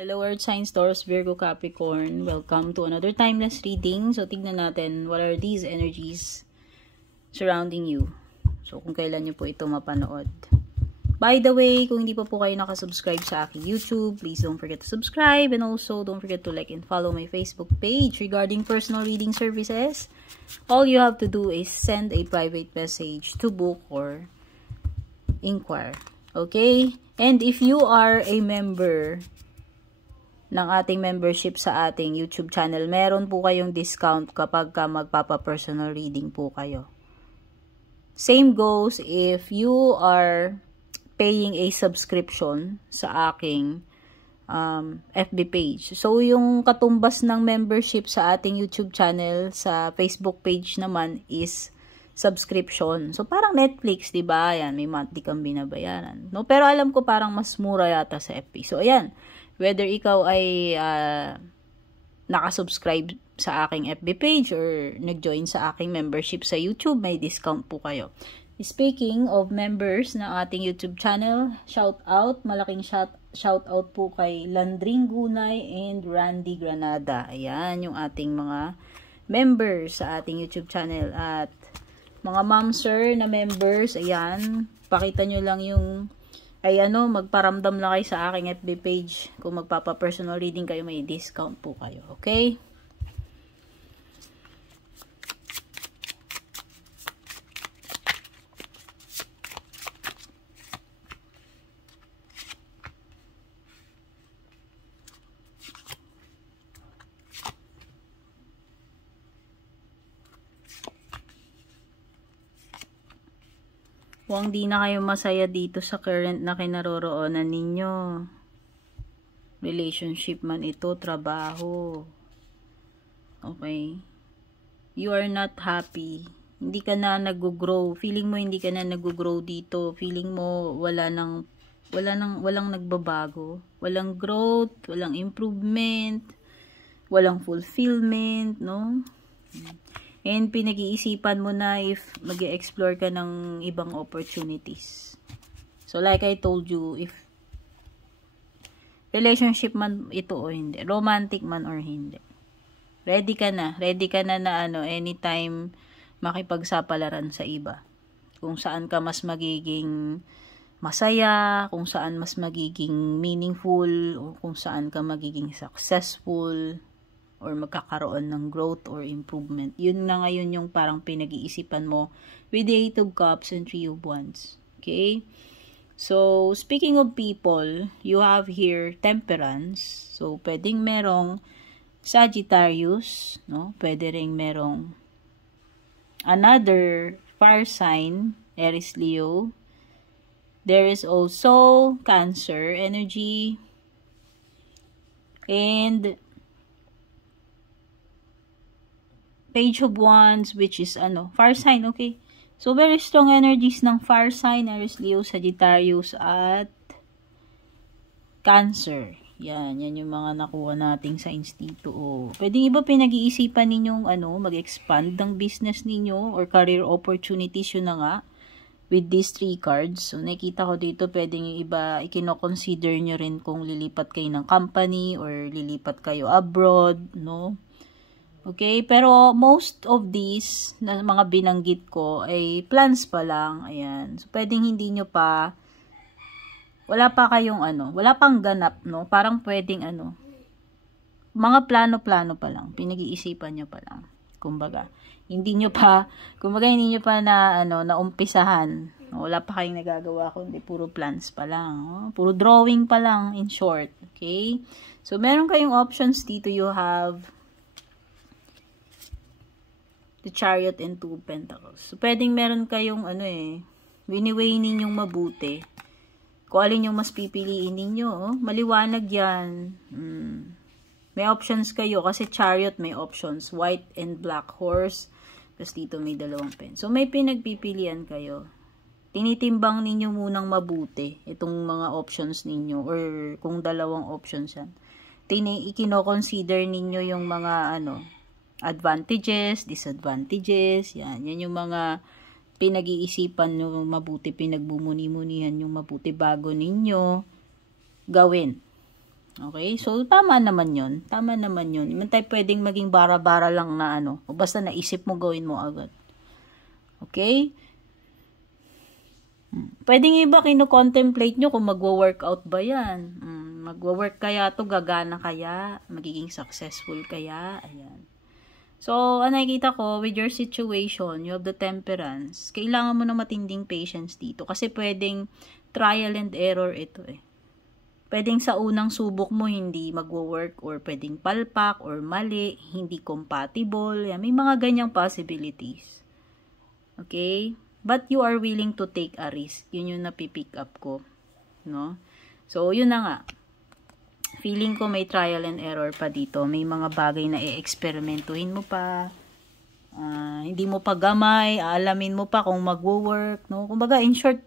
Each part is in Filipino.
Hello Earth Signs, Taurus, Virgo, Capricorn. Welcome to another timeless reading. So, tignan natin what are these energies surrounding you. So, kung kailan nyo po ito mapanood. By the way, kung hindi pa po kayo nakasubscribe sa aking YouTube, please don't forget to subscribe. And also, don't forget to like and follow my Facebook page regarding personal reading services. All you have to do is send a private message to book or inquire. Okay? And if you are a member ng ating membership sa ating YouTube channel, meron po kayong discount kapag magpapa-personal reading po kayo. Same goes if you are paying a subscription sa aking FB page. So, yung katumbas ng membership sa ating YouTube channel, sa Facebook page naman is subscription. So, parang Netflix, diba? Ayan, may monthly kang binabayaran. No? Pero alam ko parang mas mura yata sa FB. So, ayan. Whether ikaw ay nakasubscribe sa aking FB page or nag-join sa aking membership sa YouTube, may discount po kayo. Speaking of members na ating YouTube channel, shout out, malaking shout out po kay Landring Gunay and Randy Granada. Ayan, yung ating mga members sa ating YouTube channel. At mga ma'am sir na members, ayan, pakita nyo lang yung magparamdam lang kayo sa aking FB page. Kung magpapa-personal reading kayo, may discount po kayo. Okay? Huwag di na kayo masaya dito sa current na kinaroroonan ninyo. Relationship man ito, trabaho. Okay? You are not happy. Hindi ka na nag-grow. Feeling mo hindi ka na nag-grow dito. Feeling mo walang nagbabago. Walang growth, walang improvement, walang fulfillment, no? And pinag-iisipan mo na if mag-explore ka ng ibang opportunities. So, like I told you, if relationship man ito o hindi, romantic man or hindi, ready ka na anytime makipagsapalaran sa iba. Kung saan ka mas magiging masaya, kung saan mas magiging meaningful, o kung saan ka magiging successful, or magkakaroon ng growth or improvement. Yun na ngayon yung parang pinag-iisipan mo with the 8 of Cups and 3 of Wands. Okay? So, speaking of people, you have here Temperance. So, pwedeng merong Sagittarius, no? Pwede ring merong another fire sign, Aries, Leo. There is also Cancer energy. And Page of Wands, which is fire sign, okay? So, very strong energies ng fire sign, Aries, Leo, Sagittarius, at Cancer. Yan yung mga nakuha nating signs dito. Oh. Pwedeng iba pinag-iisipan ninyong mag-expand ng business ninyo or career opportunities, yun na nga, with these 3 cards. So, nakita ko dito, pwedeng yung iba, ikino-consider nyo rin kung lilipat kayo ng company or lilipat kayo abroad, no? Okay, pero most of these na mga binanggit ko ay plans pa lang. Ayan. So, pwedeng hindi nyo pa, wala pa kayong wala pang ganap, no? Parang pwedeng mga plano-plano pa lang. Pinag-iisipan nyo pa lang. Kumbaga, hindi nyo pa na, naumpisahan. Wala pa kayong nagagawa, kundi puro plans pa lang. Oh? Puro drawing pa lang, in short. Okay? So, meron kayong options dito. You have the Chariot and 2 of Pentacles. So, pwedeng meron kayong wini-weigh ninyong mabuti. Kung alin yung mas pipiliin ninyo, maliwanag yan. May options kayo, kasi Chariot may options. White and Black Horse. Tapos dito may 2 pen. So, may pinagpipilian kayo. Tinitimbang ninyo munang mabuti itong mga options ninyo, or kung 2 options yan. Ikino-consider ninyo yung mga advantages, disadvantages, yan yung mga pinag-iisipan nyo mabuti, pinagbumuni-munihan yung mabuti bago ninyo gawin. Okay? So, tama naman yun. Tama naman yun. Hindi tayo pwedeng maging bara-bara lang na ano. O basta naisip mo, gawin mo agad. Okay? Pwedeng iba kino-contemplate nyo kung magwo-workout ba yan. Magwo-work kaya to, gagana kaya, magiging successful kaya, ayan. So, nakikita ko, with your situation, you have the temperance, kailangan mo ng matinding patience dito. Kasi pwedeng trial and error ito eh. Pwedeng sa unang subok mo, hindi magwo-work, or pwedeng palpak, or mali, hindi compatible. Yan, may mga ganyang possibilities. Okay? But you are willing to take a risk. Yun yung napipick up ko. No? So, yun na nga. Feeling ko may trial and error pa dito. May mga bagay na i-experimentuhin mo pa. Hindi mo pa gamay. Aalamin mo pa kung magwo-work. No? Kumbaga, in short,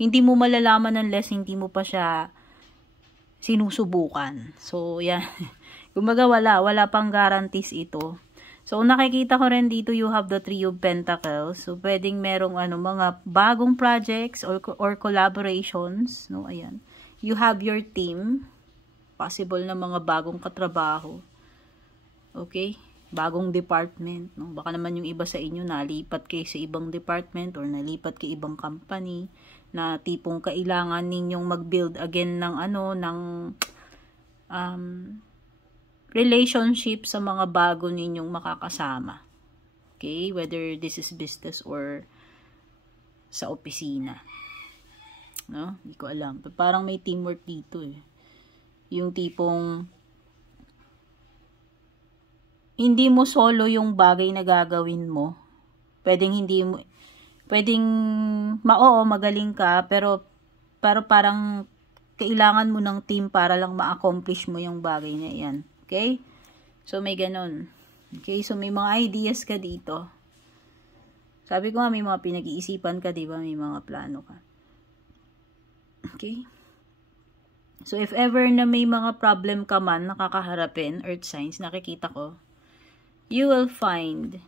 hindi mo malalaman unless hindi mo pa siya sinusubukan. So, yan. Kumbaga, wala pang guarantees ito. So, nakikita ko rin dito, you have the Three of Pentacles. So, pwedeng merong mga bagong projects or collaborations. No? Ayan. You have your team. Possible na mga bagong katrabaho. Okay? Bagong department. No? Baka naman yung iba sa inyo nalipat kayo sa ibang department or nalipat kay ibang company na tipong kailangan ninyong mag-build again ng relationship sa mga bago ninyong makakasama. Okay? Whether this is business or sa opisina. No? Hindi ko alam. Parang may teamwork dito eh. Yung tipong hindi mo solo yung bagay na gagawin mo. Pwedeng magaling ka, pero parang kailangan mo ng team para lang ma-accomplish mo yung bagay na yan. Okay? So, may ganun. Okay? So, may mga ideas ka dito. Sabi ko nga, may mga pinag-iisipan ka, di ba? May mga plano ka. Okay? So, if ever na may mga problem ka man nakakaharapin, earth signs, nakikita ko, you will find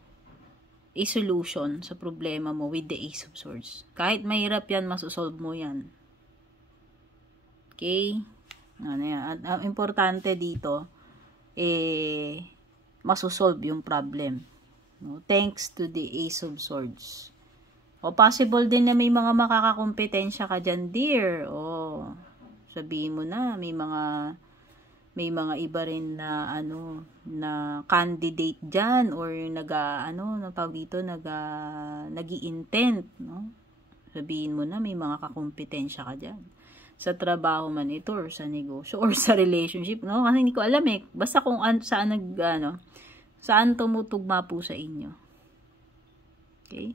a solution sa problema mo with the Ace of Swords. Kahit mahirap yan, masusolve mo yan. Okay? Ano yan? At ang importante dito, masusolve yung problem. No? Thanks to the Ace of Swords. O, possible din na may mga makakakompetensya ka dyan, dear. O, sabihin mo na, may mga iba rin na na candidate diyan or nag-i-intent, no? Sabihin mo na may mga kakompetensya ka diyan. Sa trabaho man ito or sa negosyo or sa relationship, no? Kasi hindi ko alam eh. Basta kung saan tumutugma po sa inyo. Okay?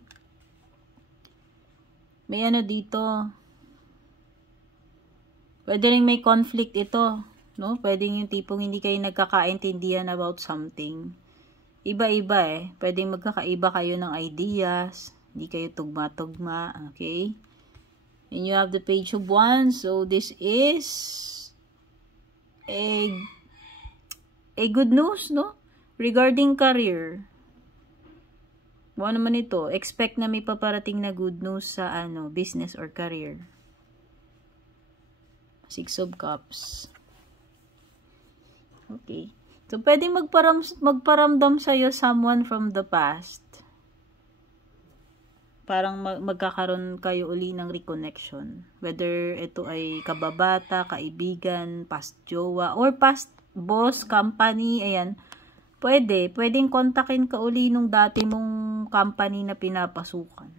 May dito. Pwede rin may conflict ito, no? Pwedeng yung tipong hindi kayo nagkakaintindihan about something. Iba-iba eh. Pwedeng magkakaiba kayo ng ideas. Hindi kayo tugma-tugma, okay? And you have the Page of Wands. So, this is a good news, no? Regarding career. Ano naman ito? Expect na may paparating na good news sa business or career. Six of Cups. Okay. So, pwedeng magparamdam sa'yo someone from the past. Parang magkakaroon kayo uli ng reconnection. Whether ito ay kababata, kaibigan, past jowa, or past boss, company, ayan. Pwedeng kontakin ka uli nung dati mong company na pinapasukan.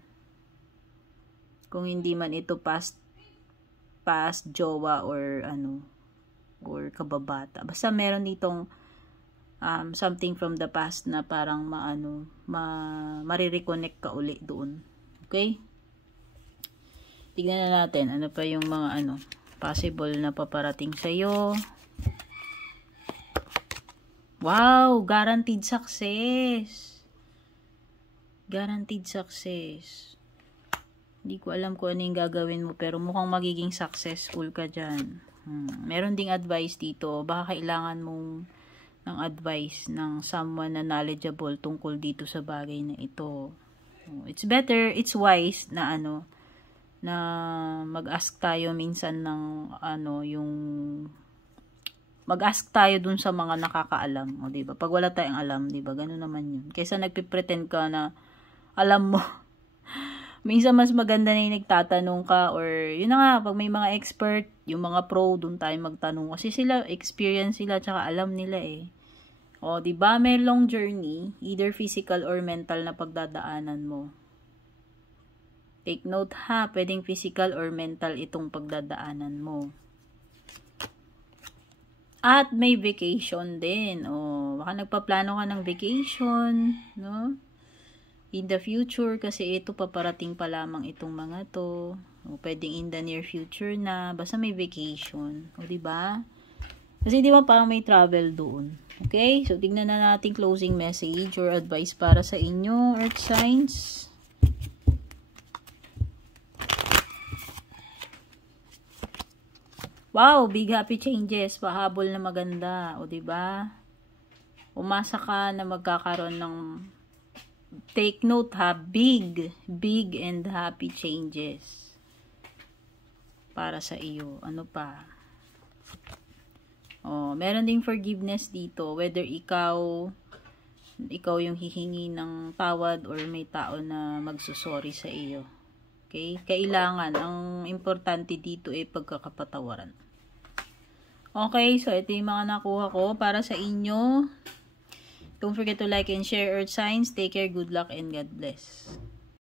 Kung hindi man ito past jowa or or kababata. Basta meron ditong something from the past na parang marireconnect ka uli doon. Okay? Tignan na natin ano pa yung mga possible na paparating sa iyo. Wow, guaranteed success. Guaranteed success. Hindi ko alam kung ano yung gagawin mo, pero mukhang magiging successful ka dyan. Meron ding advice dito. Baka kailangan mong ng advice ng someone na knowledgeable tungkol dito sa bagay na ito. It's better, it's wise na na mag-ask tayo minsan ng yung mag-ask tayo dun sa mga nakakaalam. O, diba? Pag wala tayong alam, diba? Ganun naman yun. Kaysa nagpipretend ka na alam mo. Minsan mas maganda na yung nagtatanong ka or yun na nga, pag may mga expert, yung mga pro, dun tayo magtanong. Kasi sila, experience sila, tsaka alam nila eh. O, diba? May long journey, either physical or mental na pagdadaanan mo. Take note ha, pwedeng physical or mental itong pagdadaanan mo. At may vacation din. O, baka nagpaplano ka ng vacation, no? In the future, kasi ito paparating pa lamang itong mga to. O, pwedeng in the near future na. Basta may vacation. O, diba? Kasi diba parang may travel doon. Okay? So, tignan na natin closing message or advice para sa inyo, Earth signs. Wow, big happy changes, pahabol na maganda, o diba? Umasa ka na magkakaroon ng, take note ha, big and happy changes para sa iyo. Ano pa? Oh, meron ding forgiveness dito, whether ikaw yung hihingi ng tawad or may tao na magsusorry sa iyo. Okay? Kailangan, ang importante dito ay pagkakapatawaran. Okay, so ito yung mga nakuha ko para sa inyo. Don't forget to like and share, Earth signs. Take care, good luck, and God bless.